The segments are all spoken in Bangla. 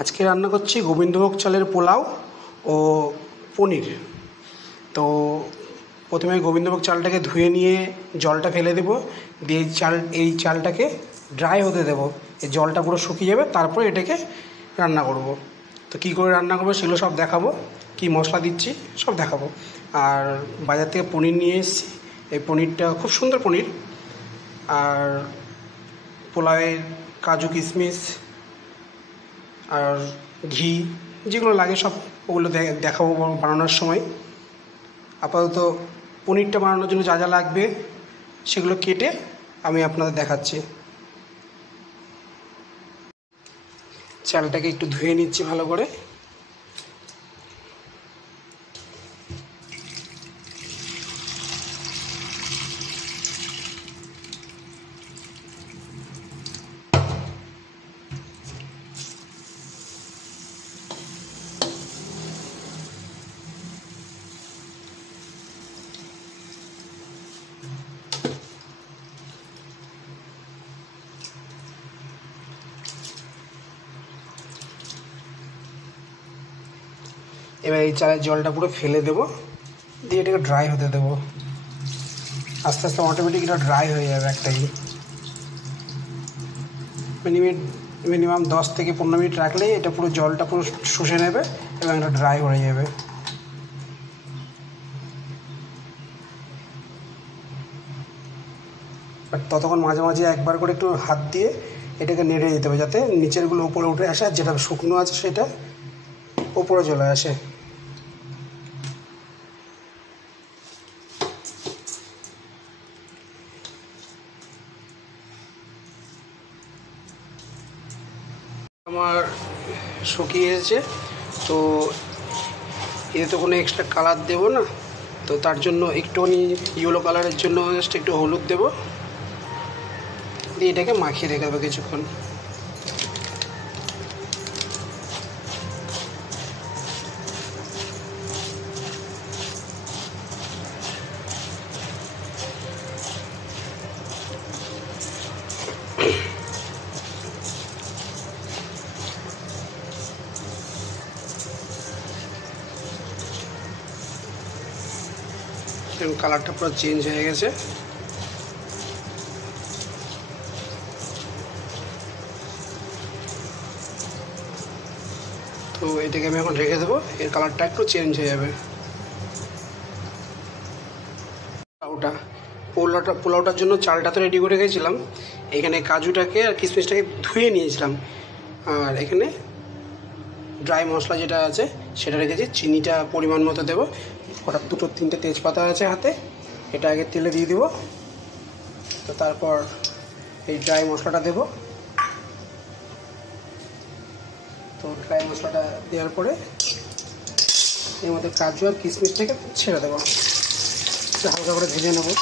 আজকে রান্না করছি গোবিন্দভোগ চালের পোলাও ও পনির। তো প্রথমে গোবিন্দভোগ চালটাকে ধুয়ে নিয়ে জলটা ফেলে দেবো, দিয়ে এই চালটাকে ড্রাই হতে দেবো। এই জলটা পুরো শুকিয়ে যাবে, তারপর এটাকে রান্না করব। তো কী করে রান্না করবো সেগুলো সব দেখাবো, কি মশলা দিচ্ছি সব দেখাবো। আর বাজার থেকে পনির নিয়ে এসেছি, এই পনিরটা খুব সুন্দর পনির। আর পোলাওয়ের কাজু কিশমিশ আর ঘি যেগুলো লাগে সব ওগুলো দেখাবো বানানোর সময়। আপাতত পনিরটা বানানোর জন্য যা যা লাগবে সেগুলো কেটে আমি আপনাদের দেখাচ্ছি। চালটাকে একটু ধুয়ে নিচ্ছি ভালো করে। এবার এই চালের জলটা পুরো ফেলে দেবো, দিয়ে এটাকে ড্রাই হতে দেবো। আস্তে আস্তে অটোমেটিক এটা ড্রাই হয়ে যাবে একটাই। মিনিমাম 10 থেকে 15 মিনিট রাখলেই এটা পুরো জলটা পুরো শুষে নেবে এবং এটা ড্রাই হয়ে যাবে। বাট ততক্ষণ মাঝে মাঝে একবার করে একটু হাত দিয়ে এটাকে নেড়ে দিতে হবে, যাতে নিচেরগুলো উপরে উঠে আসে, আর যেটা শুকনো আছে সেটা উপরে চলে আসে। আমার শুকিয়ে এসেছে, তো এতে তো কোনো এক্সট্রা কালার দেবো না, তো তার জন্য একটুখানি ইয়েলো কালারের জন্য জাস্ট একটু হলুদ দেবো, দিয়ে এটাকে মাখিয়ে রেখে দেবো কিছুক্ষণ। কালারটা পুরো চেঞ্জ হয়ে গেছে। তো এটাকে আমি এখন রেখে দেবো, এর কালারটা একটু চেঞ্জ হয়ে যাবে। পোলাওটার জন্য চালটা তো রেডি করে গেছিলাম। এখানে কাজুটাকে আর কিশমিশটাকে ধুয়ে নিয়েছিলাম, আর এখানে ড্রাই মশলা যেটা আছে সেটা রেখেছি। চিনিটা পরিমাণ মতো দেবো। হঠাৎ 2-3টে তেজপাতা আছে হাতে, এটা আগে তেলে দিয়ে দেবো। তো তারপর এই ড্রাই মশলাটা দেবো। তো ড্রাই মশলাটা দেওয়ার পরে এর মধ্যে কাজু আর কিশমিশটাকে ছেড়ে দেবো, হালকা করে ভেজে নেবো।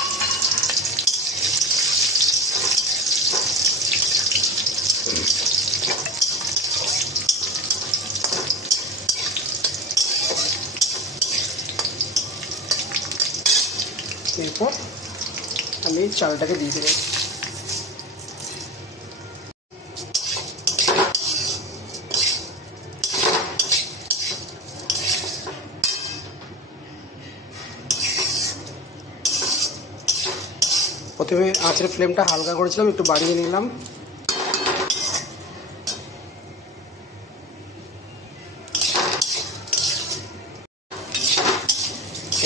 এরপর আমি চালটাকে দিয়ে দেবো। প্রথমে আঁচের ফ্লেমটা হালকা করেছিলাম, একটু বাড়িয়ে নিলাম।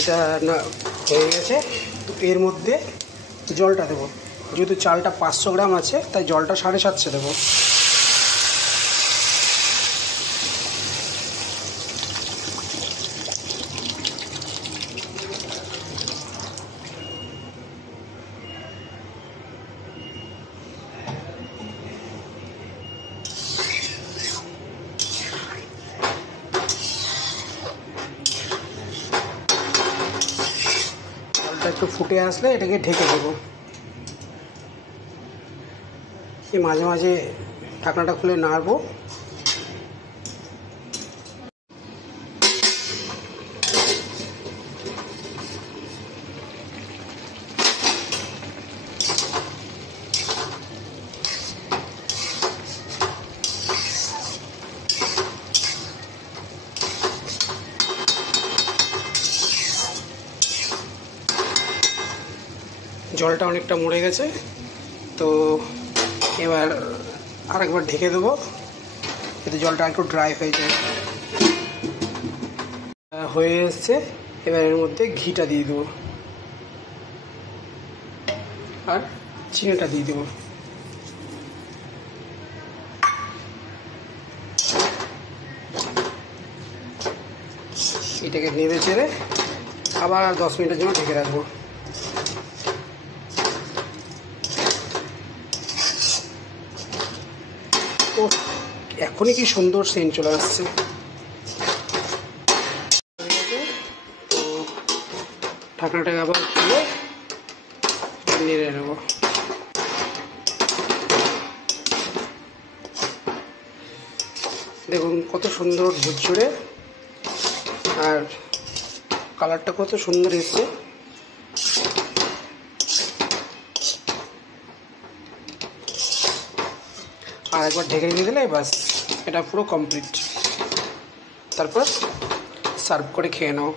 এটা না হয়ে গেছে, তো এর মধ্যে জলটা দেবো। যেহেতু চালটা 500 গ্রাম আছে, তাই জলটা 750 দেবো। একটু ফুটে আসলে এটাকে ঢেকে দেবো। মাঝে মাঝে ঢাকনাটা খুলে নাড়বো। জলটা অনেকটা মরে গেছে। তো এবার আরেকবার ঢেকে দেবো যাতে জলটা একটু ড্রাই হয়ে যায়। হয়ে এসছে, এবার এর মধ্যে ঘিটা দিয়ে দেবো আর চিনিটা দিয়ে দেবো। এটাকে নেড়ে চেড়ে আবার 10 মিনিটের জন্য ঢেকে রাখবো। ও এখনই কি সুন্দর সেন্ট চলে আসছে। তো ঢাকনাটাকে আবার খুলে নেড়ে নেবো। দেখুন কত সুন্দর ঝুরঝুরে, আর কালারটা কত সুন্দর এসছে। আর একবার ঢেকে দিয়ে দিলে বাস এটা পুরো কমপ্লিট। তারপর সার্ভ করে খেয়ে নাও।